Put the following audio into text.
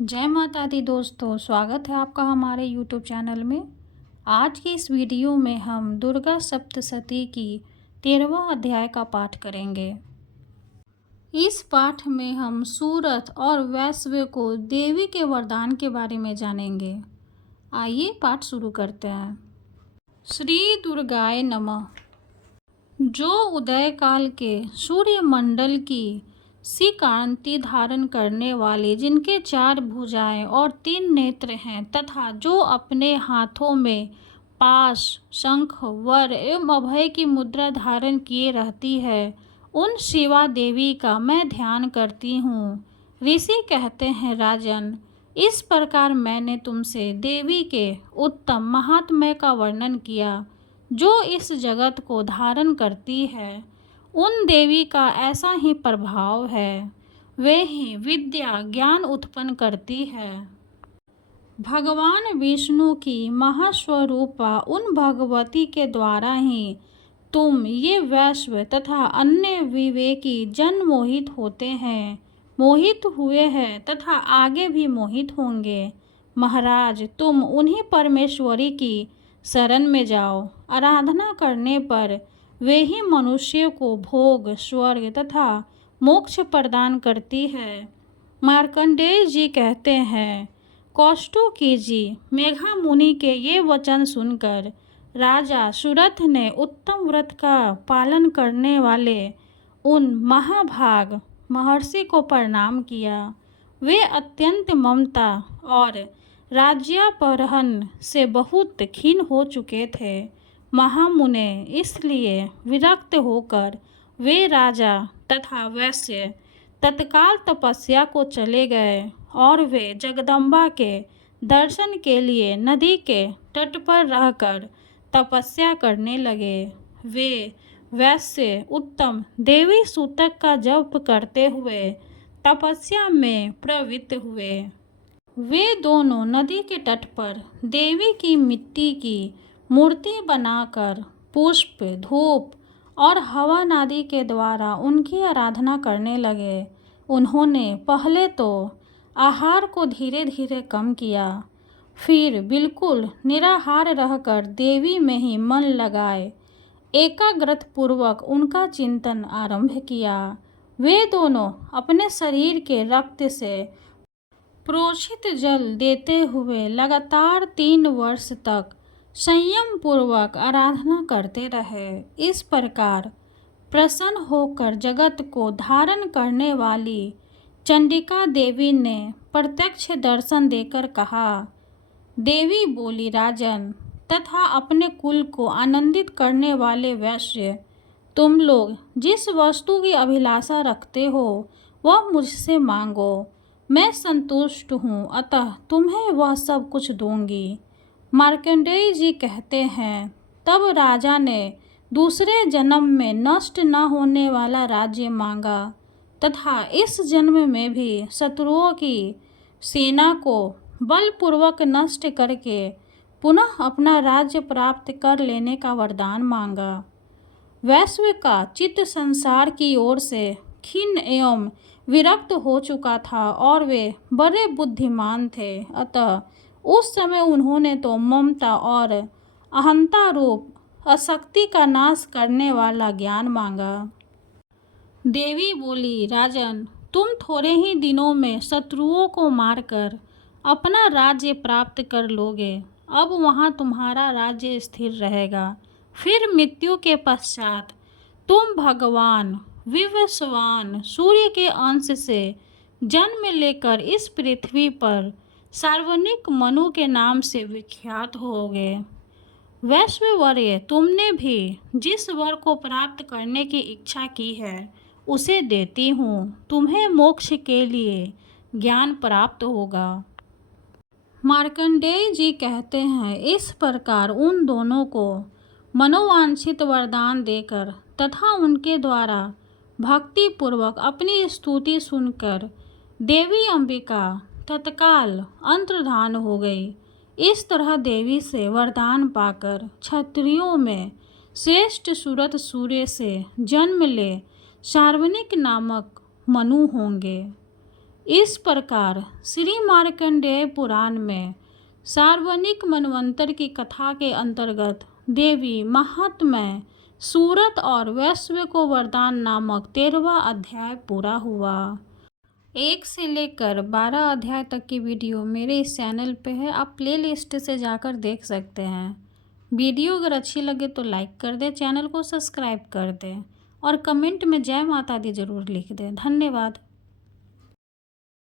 जय माता दी दोस्तों, स्वागत है आपका हमारे YouTube चैनल में। आज की इस वीडियो में हम दुर्गा सप्तशती की 13वां अध्याय का पाठ करेंगे। इस पाठ में हम सूरत और वैश्व को देवी के वरदान के बारे में जानेंगे। आइए पाठ शुरू करते हैं। श्री दुर्गाय नमः। जो उदय काल के सूर्य मंडल की सी कांति धारण करने वाले, जिनके 4 भुजाएं और 3 नेत्र हैं, तथा जो अपने हाथों में पाश, शंख, वर एवं अभय की मुद्रा धारण किए रहती है, उन शिवा देवी का मैं ध्यान करती हूँ। ऋषि कहते हैं, राजन, इस प्रकार मैंने तुमसे देवी के उत्तम महात्म्य का वर्णन किया, जो इस जगत को धारण करती है। उन देवी का ऐसा ही प्रभाव है, वे ही विद्या ज्ञान उत्पन्न करती है। भगवान विष्णु की महास्वरूपा उन भगवती के द्वारा ही तुम ये वैश्व तथा अन्य विवेकी जन मोहित होते हैं, मोहित हुए हैं तथा आगे भी मोहित होंगे। महाराज, तुम उन्हीं परमेश्वरी की शरण में जाओ। आराधना करने पर वे ही मनुष्य को भोग, स्वर्ग तथा मोक्ष प्रदान करती है। मार्कंडेय जी कहते हैं, कौष्टुकी जी, मेघा मुनि के ये वचन सुनकर राजा सुरथ ने उत्तम व्रत का पालन करने वाले उन महाभाग महर्षि को प्रणाम किया। वे अत्यंत ममता और राज्यापहरण से बहुत खीन हो चुके थे। महामुने इसलिए विरक्त होकर वे राजा तथा वैश्य तत्काल तपस्या को चले गए और वे जगदम्बा के दर्शन के लिए नदी के तट पर रहकर तपस्या करने लगे। वे वैश्य उत्तम देवी सूतक का जप करते हुए तपस्या में प्रवृत्त हुए। वे दोनों नदी के तट पर देवी की मिट्टी की मूर्ति बनाकर पुष्प, धूप और हवन आदि के द्वारा उनकी आराधना करने लगे। उन्होंने पहले तो आहार को धीरे धीरे कम किया, फिर बिल्कुल निराहार रहकर देवी में ही मन लगाए एकाग्रतापूर्वक उनका चिंतन आरंभ किया। वे दोनों अपने शरीर के रक्त से प्रोक्षित जल देते हुए लगातार 3 वर्ष तक संयम पूर्वक आराधना करते रहे। इस प्रकार प्रसन्न होकर जगत को धारण करने वाली चंडिका देवी ने प्रत्यक्ष दर्शन देकर कहा। देवी बोली, राजन तथा अपने कुल को आनंदित करने वाले वैश्य, तुम लोग जिस वस्तु की अभिलाषा रखते हो वह मुझसे मांगो, मैं संतुष्ट हूँ, अतः तुम्हें वह सब कुछ दूंगी। मार्कंडेय जी कहते हैं, तब राजा ने दूसरे जन्म में नष्ट न होने वाला राज्य मांगा तथा इस जन्म में भी शत्रुओं की सेना को बलपूर्वक नष्ट करके पुनः अपना राज्य प्राप्त कर लेने का वरदान मांगा। वैश्व का चित्त संसार की ओर से खिन्न एवं विरक्त हो चुका था और वे बड़े बुद्धिमान थे, अतः उस समय उन्होंने तो ममता और अहंता रूप अशक्ति का नाश करने वाला ज्ञान मांगा। देवी बोली, राजन, तुम थोड़े ही दिनों में शत्रुओं को मारकर अपना राज्य प्राप्त कर लोगे। अब वहाँ तुम्हारा राज्य स्थिर रहेगा। फिर मृत्यु के पश्चात तुम भगवान विवस्वान सूर्य के अंश से जन्म लेकर इस पृथ्वी पर सार्वनिक मनु के नाम से विख्यात होगे। वैश्ववर्य, तुमने भी जिस वर को प्राप्त करने की इच्छा की है उसे देती हूँ। तुम्हें मोक्ष के लिए ज्ञान प्राप्त होगा। मार्कंडेय जी कहते हैं, इस प्रकार उन दोनों को मनोवांछित वरदान देकर तथा उनके द्वारा भक्ति पूर्वक अपनी स्तुति सुनकर देवी अंबिका तत्काल अंतर्धान हो गई। इस तरह देवी से वरदान पाकर क्षत्रियों में श्रेष्ठ सूरत सूर्य से जन्म ले सार्वनिक नामक मनु होंगे। इस प्रकार श्री मार्कंडेय पुराण में सार्वनिक मनवंतर की कथा के अंतर्गत देवी महात्म्य सूरत और वैश्व को वरदान नामक 13वां अध्याय पूरा हुआ। 1 से लेकर 12 अध्याय तक की वीडियो मेरे इस चैनल पे है, आप प्लेलिस्ट से जाकर देख सकते हैं। वीडियो अगर अच्छी लगे तो लाइक कर दें, चैनल को सब्सक्राइब कर दें और कमेंट में जय माता दी जरूर लिख दें। धन्यवाद।